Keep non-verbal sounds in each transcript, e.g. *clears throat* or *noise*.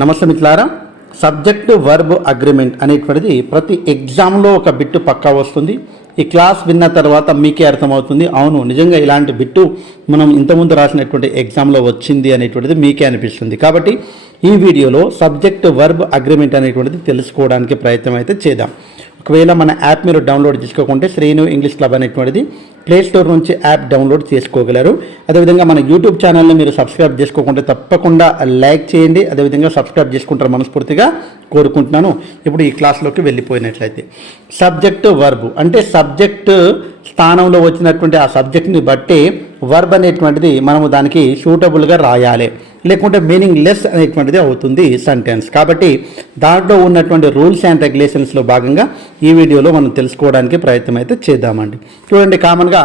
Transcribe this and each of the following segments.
నమస్తే మిత్రులారా. Subject verb agreement అనేటువంటిది ప్రతి ఎగ్జామ్లో ఒక బిట్టు పక్కా వస్తుంది. ఈ క్లాస్ విన్న తర్వాత మీకే అర్థమవుతుంది. అవును నిజంగా ఇలాంటి బిట్టు మనం ఇంతకుముందు రాసినటువంటి ఎగ్జామ్లో వచ్చింది అనేటువంటిది మీకే అనిపిస్తుంది. కాబట్టి ఈ వీడియోలో సబ్జెక్ట్ వర్బ్ అగ్రిమెంట్ అనేటువంటిది తెలుసుకోవడానికి ప్రయత్నం అయితే చేద్దాం. ఒకవేళ మన యాప్ మీరు డౌన్లోడ్ చేసుకోకుంటే శ్రీను ఇంగ్లీష్ క్లబ్ అనేటువంటిది ప్లేస్టోర్ నుంచి యాప్ డౌన్లోడ్ చేసుకోగలరు. అదేవిధంగా మన యూట్యూబ్ ఛానల్ని మీరు సబ్స్క్రైబ్ చేసుకోకుంటే తప్పకుండా లైక్ చేయండి. అదేవిధంగా సబ్స్క్రైబ్ చేసుకుంటారు మనస్ఫూర్తిగా కోరుకుంటున్నాను. ఇప్పుడు ఈ క్లాస్లోకి వెళ్ళిపోయినట్లయితే. Subject verb. అంటే సబ్జెక్టు స్థానంలో వచ్చినటువంటి ఆ సబ్జెక్ట్ని బట్టి వర్బ్ అనేటువంటిది మనము దానికి సూటబుల్గా రాయాలి. లేకుంటే మీనింగ్ లెస్ అనేటువంటిది అవుతుంది సెంటెన్స్ కాబట్టి దాంట్లో ఉన్నటువంటి రూల్స్ అండ్ రెగ్యులేషన్స్లో భాగంగా ఈ వీడియోలో మనం తెలుసుకోవడానికి ప్రయత్నం అయితే చేద్దామండి. చూడండి కామన్గా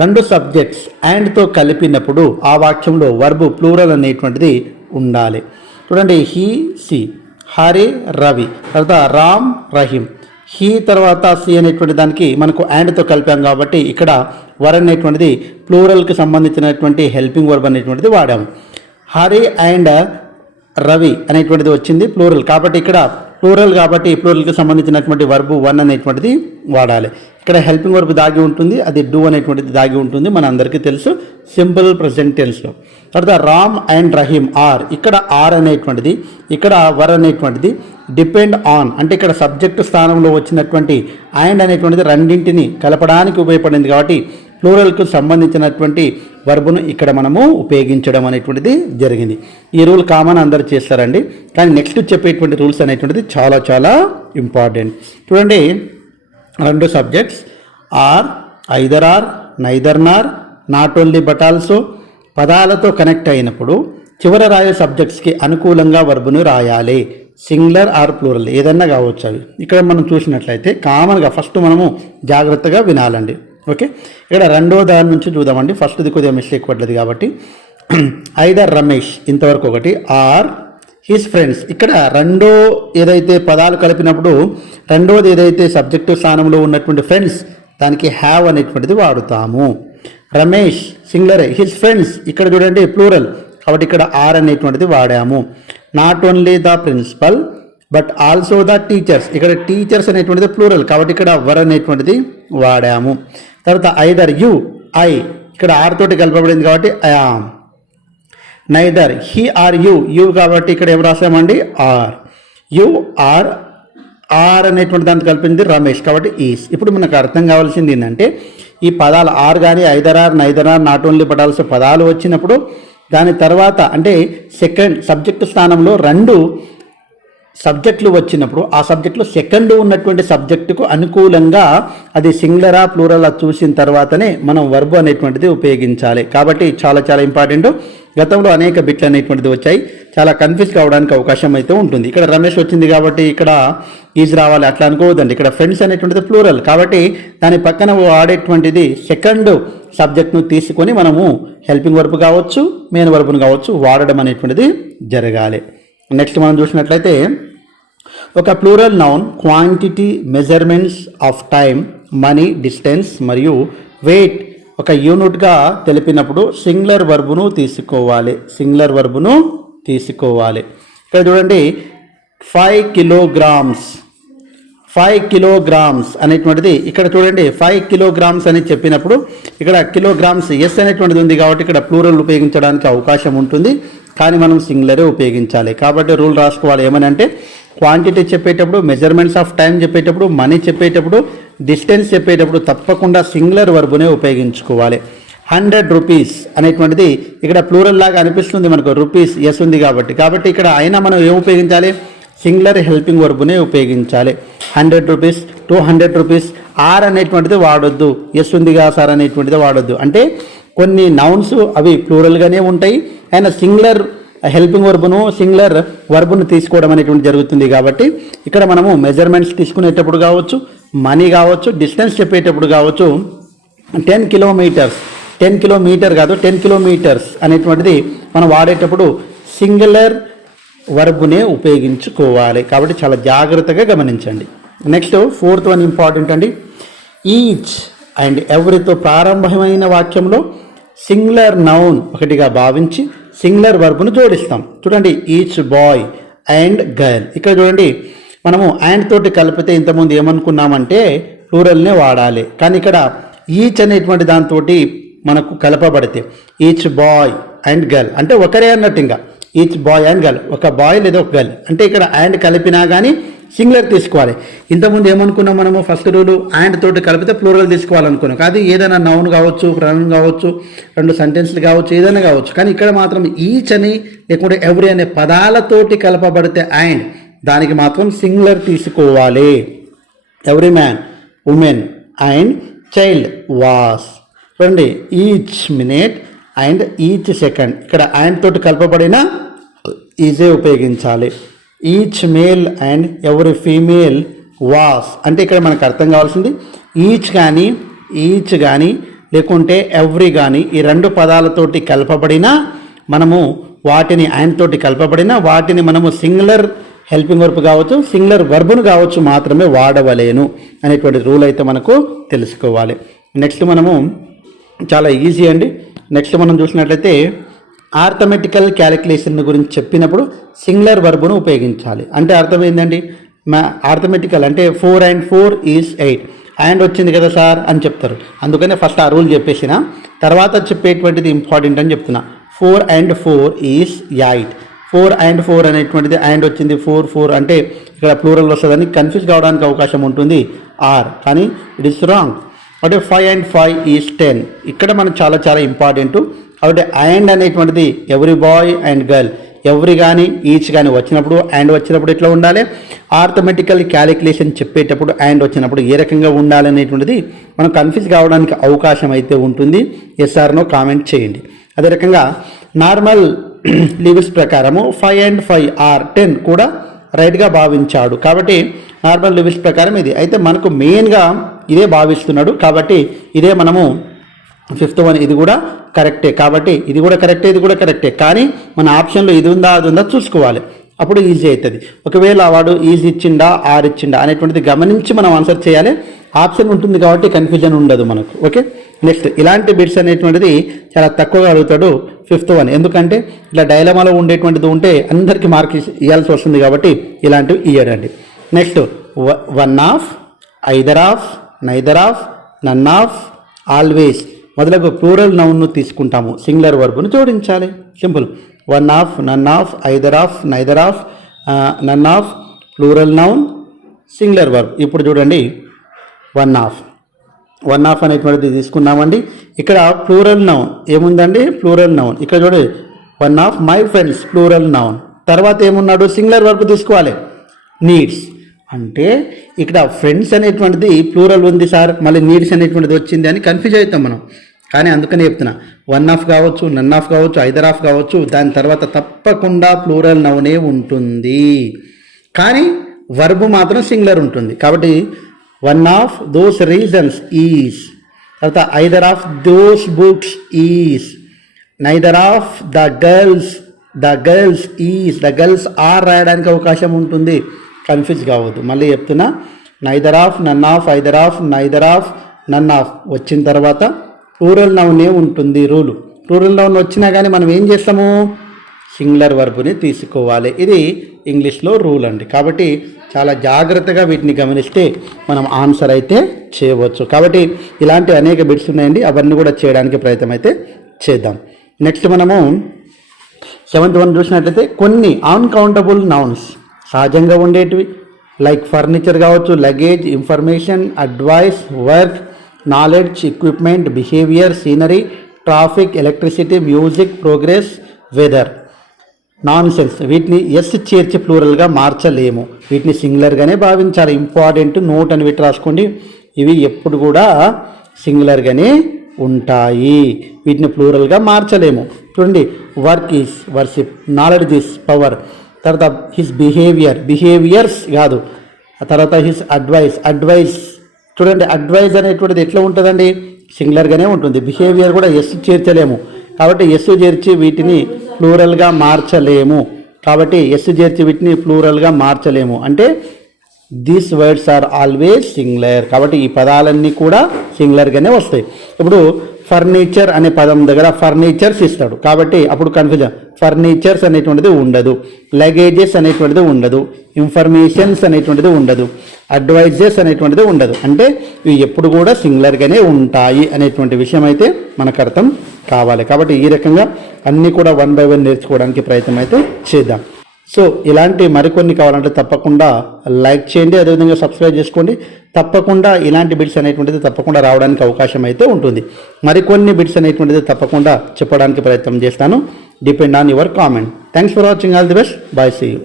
రెండు సబ్జెక్ట్స్ అండ్తో కలిపినప్పుడు ఆ వాక్యంలో వర్బ్ ప్లూరల్ అనేటువంటిది ఉండాలి. చూడండి హీ సి హరి రవి. తర్వాత రామ్ రహీం. హీ తర్వాత సి అనేటువంటి దానికి మనకు యాండ్తో కలిపాం కాబట్టి ఇక్కడ వర్ అనేటువంటిది ప్లూరల్కి సంబంధించినటువంటి హెల్పింగ్ వర్బ్ అనేటువంటిది వాడాము హరి అండ్ రవి అనేటువంటిది వచ్చింది ప్లూరల్. కాబట్టి ఇక్కడ ప్లూరల్ కాబట్టి ప్లూరల్కి సంబంధించినటువంటి వర్బు వన్ అనేటువంటిది వాడాలి. ఇక్కడ హెల్పింగ్ వర్బ్ దాగి ఉంటుంది అది డూ అనేటువంటిది దాగి ఉంటుంది మన అందరికీ తెలుసు. సింపుల్ ప్రజెంట్ టెన్స్లో తర్వాత రామ్ అండ్ రహీమ్ ఆర్ ఇక్కడ ఆర్ అనేటువంటిది ఇక్కడ వర్ అనేటువంటిది డిపెండ్ ఆన్ అంటే ఇక్కడ సబ్జెక్టు స్థానంలో వచ్చినటువంటి అండ్ అనేటువంటిది రెండింటిని కలపడానికి ఉపయోగపడింది కాబట్టి ప్లూరల్కు సంబంధించినటువంటి వర్బును ఇక్కడ మనము ఉపయోగించడం అనేటువంటిది జరిగింది. ఈ రూల్ కామన్ అందరు చేస్తారండి. కానీ నెక్స్ట్ చెప్పేటువంటి రూల్స్ అనేటువంటిది చాలా చాలా ఇంపార్టెంట్. చూడండి రెండు subjects or either or neither nor not only but also పదాలతో కనెక్ట్ అయినప్పుడు చివర రాయే సబ్జెక్ట్స్కి అనుకూలంగా వర్బును రాయాలి. సింగులర్ ఆర్ ప్లూరల్ ఏదన్నా కావచ్చు అవి. ఇక్కడ మనం చూసినట్లయితే కామన్గా ఫస్ట్ మనము జాగ్రత్తగా వినాలండి. ఓకే? ఇక్కడ రెండో దాని నుంచి చూద్దామండి. ఫస్ట్ది కొద్దిగా మిస్టేక్ పడ్డది కాబట్టి. *clears throat* ఐదర్ రమేష్ ఇంతవరకు ఒకటి ఆర్ హిస్ ఫ్రెండ్స్ ఇక్కడ రెండో ఏదైతే పదాలు కలిపినప్పుడు రెండోది ఏదైతే సబ్జెక్టు స్థానంలో ఉన్నటువంటి ఫ్రెండ్స్ దానికి హ్యావ్ అనేటువంటిది వాడుతాము. రమేష్ సింగులరే హిస్ ఫ్రెండ్స్ ఇక్కడ చూడండి ప్లూరల్ కాబట్టి ఇక్కడ ఆర్ అనేటువంటిది వాడాము. Not only the principal but also the teachers ఇక్కడ టీచర్స్ అనేటువంటిది ప్లూరల్ కాబట్టి ఇక్కడ వర్ అనేటువంటిది వాడాము. తర్వాత ఐదర్ యు ఐ ఇక్కడ ఆర్ తోటి కలపబడింది కాబట్టి I neither he or you you కాబట్టి ఇక్కడ ఏం రాసామండి ఆర్ యు ఆర్ ఆర్ అనేటువంటి దానికి కలిపింది రమేష్ కాబట్టి ఈస్ ఇప్పుడు మనకు అర్థం కావాల్సింది ఏంటంటే ఈ పదాలు ఆర్ కానీ either or neither or not only పడాల్సిన పదాలు వచ్చినప్పుడు దాని తర్వాత అంటే సెకండ్ సబ్జెక్టు స్థానంలో రెండు సబ్జెక్టులు వచ్చినప్పుడు ఆ సబ్జెక్టులో సెకండ్ ఉన్నటువంటి సబ్జెక్టుకు అనుకూలంగా అది సింగులరా ప్లూరలా చూసిన తర్వాతనే మనం వర్బు అనేటువంటిది ఉపయోగించాలి. కాబట్టి చాలా చాలా ఇంపార్టెంట్ గతంలో అనేక బిట్లు అనేటువంటిది వచ్చాయి. చాలా కన్ఫ్యూజ్ కావడానికి అవకాశం అయితే ఉంటుంది. ఇక్కడ రమేష్ వచ్చింది కాబట్టి ఇక్కడ ఈజ్ రావాలి అట్లా అనుకోవద్దండి. ఇక్కడ ఫ్రెండ్స్ అనేటువంటిది ప్లూరల్ కాబట్టి దాని పక్కన వాడేటువంటిది సెకండ్ సబ్జెక్ట్ను తీసుకొని మనము హెల్పింగ్ వర్బ్ కావచ్చు మెయిన్ వర్బ్ను కావచ్చు వాడడం అనేటువంటిది జరగాలి. నెక్స్ట్ మనం చూసినట్లయితే ఒక plural noun quantity measurements of time money distance మరియు వెయిట్ ఒక యూనిట్గా తెలిపినప్పుడు సింగులర్ వర్బును తీసుకోవాలి. సింగులర్ వర్బును తీసుకోవాలి. ఇక్కడ చూడండి ఫైవ్ కిలోగ్రామ్స్ ఫైవ్ కిలోగ్రామ్స్ అనేటువంటిది ఇక్కడ చూడండి ఫైవ్ కిలోగ్రామ్స్ అని చెప్పినప్పుడు ఇక్కడ కిలోగ్రామ్స్ ఎస్ అనేటువంటిది ఉంది కాబట్టి ఇక్కడ ప్లూరల్ ఉపయోగించడానికి అవకాశం ఉంటుంది. కానీ మనం సింగులరే ఉపయోగించాలి. కాబట్టి రూల్ రాసుకోవాలి ఏమని అంటే క్వాంటిటీ చెప్పేటప్పుడు మెజర్మెంట్స్ ఆఫ్ టైం చెప్పేటప్పుడు మనీ చెప్పేటప్పుడు డిస్టెన్స్ చెప్పేటప్పుడు తప్పకుండా సింగులర్ వర్బునే ఉపయోగించుకోవాలి. హండ్రెడ్ రూపీస్ అనేటువంటిది ఇక్కడ ప్లూరల్ లాగా అనిపిస్తుంది మనకు రూపీస్ ఎస్ ఉంది కాబట్టి. కాబట్టి ఇక్కడ అయినా మనం ఏం ఉపయోగించాలి? సింగులర్ హెల్పింగ్ వర్బునే ఉపయోగించాలి. Hundred rupees two hundred rupees are అనేటువంటిది వాడొద్దు ఎస్ ఉందిగా సార్ అనేటువంటిది వాడొద్దు. అంటే కొన్ని నౌన్స్ అవి ప్లూరల్గానే ఉంటాయి ఆయన సింగులర్ హెల్పింగ్ వర్బును సింగులర్ వర్బును తీసుకోవడం అనేటువంటి జరుగుతుంది కాబట్టి ఇక్కడ మనము మెజర్మెంట్స్ తీసుకునేటప్పుడు కావచ్చు మనీ కావచ్చు డిస్టెన్స్ చెప్పేటప్పుడు కావచ్చు టెన్ కిలోమీటర్స్ టెన్ కిలోమీటర్ కాదు టెన్ కిలోమీటర్స్ అనేటువంటిది మనం వాడేటప్పుడు సింగులర్ వర్బునే ఉపయోగించుకోవాలి. కాబట్టి చాలా జాగ్రత్తగా గమనించండి. నెక్స్ట్ ఫోర్త్ వన్ ఇంపార్టెంట్ అండి. ఈచ్ అండ్ ఎవరితో ప్రారంభమైన వాక్యంలో సింగులర్ నౌన్ ఒకటిగా భావించి సింగులర్ వర్బ్ను జోడిస్తాం. చూడండి ఈచ్ బాయ్ అండ్ గర్ల్ ఇక్కడ చూడండి మనము అండ్ తోటి కలిపితే ఇంతకుముందు ఏమనుకున్నామంటే ప్లూరల్నే వాడాలి. కానీ ఇక్కడ ఈచ్ అనేటువంటి దాంతో మనకు కలపబడితే ఈచ్ బాయ్ అండ్ గర్ల్ అంటే ఒకరే అన్నట్టు ఇంకా. ఈచ్ బాయ్ అండ్ గర్ల్ ఒక బాయ్ లేదా ఒక గర్ల్ అంటే ఇక్కడ అండ్ కలిపినా కానీ సింగులర్ తీసుకోవాలి. ఇంతకుముందు ఏమనుకున్నాం మనము? ఫస్ట్ రూలు అండ్ తోటి కలిపితే ప్లూరల్ తీసుకోవాలనుకున్నాం. కానీ ఏదైనా నౌన్ కావచ్చు ప్రనౌన్ కావచ్చు రెండు సెంటెన్స్లు కావచ్చు ఏదైనా కావచ్చు. కానీ ఇక్కడ మాత్రం ఈచ్ అని లేకుంటే ఎవ్రీ అనే పదాలతోటి కలపబడితే అండ్ దానికి మాత్రం సింగులర్ తీసుకోవాలి. Every man woman and child was చూడండి each minute and each second ఇక్కడ అండ్ తోటి కలపబడిన ఈజే ఉపయోగించాలి? ఈచ్ మేల్ అండ్ ఎవరి ఫీమేల్ వాస్ అంటే ఇక్కడ మనకు అర్థం కావాల్సింది ఈచ్ కానీ ఈచ్ కానీ లేకుంటే ఎవ్రీ కానీ ఈ రెండు పదాలతోటి కలపబడిన మనము వాటిని ఆయనతోటి కలపబడిన వాటిని మనము సింగులర్ హెల్పింగ్ వర్బ్ కావచ్చు సింగులర్ వర్బును కావచ్చు మాత్రమే వాడవలేను అనేటువంటి రూల్ అయితే మనకు తెలుసుకోవాలి. నెక్స్ట్ మనము చాలా ఈజీ అండి. నెక్స్ట్ మనం చూసినట్లయితే ఆర్థమెటికల్ క్యాలిక్యులేషన్ గురించి చెప్పినప్పుడు సింగులర్ వర్బును ఉపయోగించాలి. అంటే అర్థం ఏంటండి మా ఆర్థమెటికల్ అంటే four and four is eight. And వచ్చింది కదా సార్ అని చెప్తారు. అందుకనే ఫస్ట్ ఆ రూల్ చెప్పేసిన. తర్వాత చెప్పేటువంటిది ఇంపార్టెంట్ అని చెప్తున్నా. Four and four is eight. Four and four అనేటువంటిది అండ్ వచ్చింది ఫోర్ ఫోర్ అంటే ఇక్కడ ప్లూరల్ వస్తుందని కన్ఫ్యూజ్ కావడానికి అవకాశం ఉంటుంది. ఆర్ కానీ ఇట్ ఈస్ రాంగ్ అంటే five and five is ten ఇక్కడ మనం చాలా చాలా ఇంపార్టెంట్ కాబట్టి అండ్ అనేటువంటిది every boy and girl every కానీ ఈచ్ కానీ వచ్చినప్పుడు అండ్ వచ్చినప్పుడు ఎట్లా ఉండాలి? ఆర్థమెటికల్ క్యాలిక్యులేషన్ చెప్పేటప్పుడు అండ్ వచ్చినప్పుడు ఏ రకంగా ఉండాలి అనేటువంటిది మనం కన్ఫ్యూజ్ కావడానికి అవకాశం అయితే ఉంటుంది. ఎస్ఆర్నో కామెంట్ చేయండి. అదే రకంగా నార్మల్ లివిస్ ప్రకారము five and five are ten కూడా రైట్గా భావించాడు. కాబట్టి నార్మల్ లివిస్ ప్రకారం ఇది. అయితే మనకు మెయిన్గా ఇదే భావిస్తున్నాడు. కాబట్టి ఇదే మనము ఫిఫ్త్ వన్ ఇది కూడా కరెక్టే కాబట్టి ఇది కూడా కరెక్టే ఇది కూడా కరెక్టే కానీ మన ఆప్షన్లో ఇది ఉందా అది ఉందా చూసుకోవాలి. అప్పుడు ఈజీ అవుతుంది. ఒకవేళ వాడు ఈజీ ఇచ్చిండా ఆర్ ఇచ్చిండా అనేటువంటిది గమనించి మనం ఆన్సర్ చేయాలి. ఆప్షన్ ఉంటుంది కాబట్టి కన్ఫ్యూజన్ ఉండదు మనకు ఓకే నెక్స్ట్ ఇలాంటి బిట్స్ అనేటువంటిది చాలా తక్కువగా అడుగుతాడు ఫిఫ్త్ వన్ ఎందుకంటే ఇట్లా డైలమాలో ఉండేటువంటిది ఉంటే అందరికీ మార్క్ ఇవ్వాల్సి వస్తుంది కాబట్టి ఇలాంటివి ఇయ్యడండి next one of either of neither of none of always మొదలగు ప్లూరల్ నౌన్ను తీసుకుంటాము. సింగులర్ వర్బ్ను జోడించాలి. Simple one of none of either of neither of none of plural noun singular verb ఇప్పుడు చూడండి. వన్ ఆఫ్ వన్ ఆఫ్ అనేటువంటిది తీసుకున్నామండి. ఇక్కడ ప్లూరల్ నౌన్. ఏముందండి? Plural noun. ఇక్కడ చూడండి. One of my friends plural noun. తర్వాత ఏమున్నాడు? సింగులర్ వర్క్ తీసుకోవాలి. నీడ్స్. అంటే ఇక్కడ ఫ్రెండ్స్ అనేటువంటిది ప్లూరల్ ఉంది సార్. మళ్ళీ నీడ్స్ అనేటువంటిది వచ్చింది అని కన్ఫ్యూజ్ అవుతాం మనం. కానీ అందుకనే చెప్తున్నా. వన్ ఆఫ్ కావచ్చు నన్ ఆఫ్ కావచ్చు ఐదర్ ఆఫ్ కావచ్చు దాని తర్వాత తప్పకుండా ప్లూరల్ నౌనే ఉంటుంది. కానీ వర్బు మాత్రం సింగులర్ ఉంటుంది. కాబట్టి one of those reasons is తర్వాత either of those books is neither of the girls the girls is the girls are రాయడానికి అవకాశం ఉంటుంది. కన్ఫ్యూజ్ కావద్దు. మళ్ళీ చెప్తున్నా neither of none of either of neither of none of వచ్చిన తర్వాత rural నౌనే ఉంటుంది రూలు రూరల్ నౌన్ వచ్చినా కానీ మనం ఏం చేస్తాము? సింగులర్ వర్బుని తీసుకోవాలి. ఇది ఇంగ్లీష్లో రూల్ అండి. కాబట్టి చాలా జాగ్రత్తగా వీటిని గమనిస్తే మనం ఆన్సర్ అయితే చేయవచ్చు. కాబట్టి ఇలాంటి అనేక బిట్స్ ఉన్నాయండి. అవన్నీ కూడా చేయడానికి ప్రయత్నం అయితే చేద్దాం. నెక్స్ట్ మనము సెవెంత్ వన్ చూసినట్లయితే కొన్ని అన్కౌంటబుల్ నౌన్స్ సహజంగా ఉండేటివి. లైక్ ఫర్నిచర్ కావచ్చు luggage information advice work knowledge equipment behaviour scenery traffic electricity music progress weather nonsense వీటిని ఎస్ చేర్చి ప్లూరల్గా మార్చలేము. వీటిని సింగులర్గానే భావించాలి. ఇంపార్టెంట్ నోట్ అని పెట్టి రాసుకోండి. ఇవి ఎప్పుడు కూడా సింగులర్గానే ఉంటాయి. వీటిని ప్లూరల్గా మార్చలేము. చూడండి work is worship knowledge is power తర్వాత హిస్ బిహేవియర్ బిహేవియర్స్ కాదు. తర్వాత హిస్ అడ్వైస్ అడ్వైస్ చూడండి అడ్వైజ్ అనేటువంటిది ఎట్లా ఉంటుందండి? సింగులర్గానే ఉంటుంది. బిహేవియర్ కూడా ఎస్ చేర్చలేము. కాబట్టి ఎస్ చేర్చి వీటిని ప్లూరల్గా మార్చలేము. కాబట్టి ఎస్ చేర్చి వీటిని ప్లూరల్గా మార్చలేము. అంటే these words are always singular కాబట్టి ఈ పదాలన్నీ కూడా సింగులర్గానే వస్తాయి. ఇప్పుడు ఫర్నిచర్ అనే పదం దగ్గర ఫర్నిచర్స్ ఇస్తాడు. కాబట్టి అప్పుడు కన్ఫ్యూజన్ ఫర్నిచర్స్ అనేటువంటిది ఉండదు. లగేజెస్ అనేటువంటిది ఉండదు. ఇన్ఫర్మేషన్స్ అనేటువంటిది ఉండదు. అడ్వైజెస్ అనేటువంటిది ఉండదు. అంటే ఇవి ఎప్పుడు కూడా సింగులర్గానే ఉంటాయి అనేటువంటి విషయం అయితే మనకు అర్థం కావాలి. కాబట్టి ఈ రకంగా అన్నీ కూడా వన్ బై వన్ నేర్చుకోవడానికి ప్రయత్నం అయితే చేద్దాం. సో ఇలాంటి మరికొన్ని కావాలంటే తప్పకుండా లైక్ చేయండి అదేవిధంగా సబ్స్క్రైబ్ చేసుకోండి. తప్పకుండా ఇలాంటి బిట్స్ అనేటువంటిది తప్పకుండా రావడానికి అవకాశం అయితే ఉంటుంది. మరికొన్ని బిట్స్ అనేటువంటిది తప్పకుండా చెప్పడానికి ప్రయత్నం చేస్తాను. Depend on your comment thanks for watching all the best bye see you